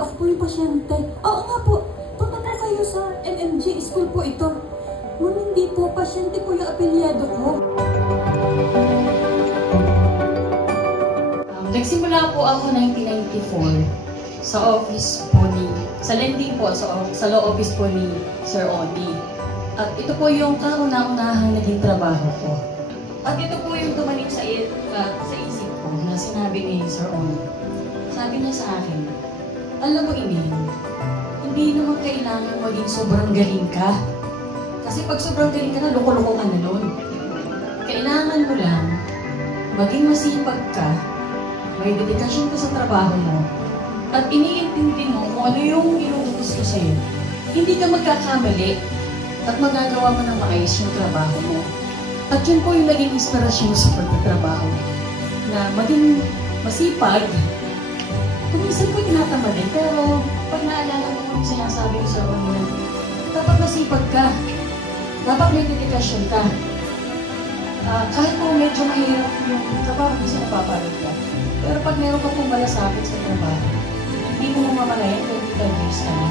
Ako po yung pasyente. Oo nga po, punta po kayo sa MMG school po ito. Ngunit hindi po, pasyente po yung apelyado ko. Nagsimula po ako 1994 sa office po sa lending po, sa law office po ni Sir Oni. At ito po yung kauna-unahang naging trabaho ko. At ito po yung dumating sa isip ko na sinabi ni Sir Oni. Sabi niya sa akin, alam mo Inin, hindi naman kailangan maging sobrang galing ka. Kasi pag sobrang galing ka na, loko-loko ka na nun. Kailangan mo lang maging masipag ka, may dedikasyon ka sa trabaho mo, at iniintindi mo kung ano yung inuutos ko sa'yo. Hindi ka magkakamali at magagawa mo ng maayos yung trabaho mo. At yun po yung naging inspirasyon sa pagtatrabaho. Na maging masipag, kuminsan ko tinatamad din, pero pag naalala mo kung sinasabi ko sa kanila, dapat masipag ka, dapat may dedikasyon ka. Kahit po medyo mahirap yung trabaho, hindi siya napapagod ka. Pero pag meron ka pong malasakit sa trabaho, hindi mo mamamalayan kung 25 years ka na.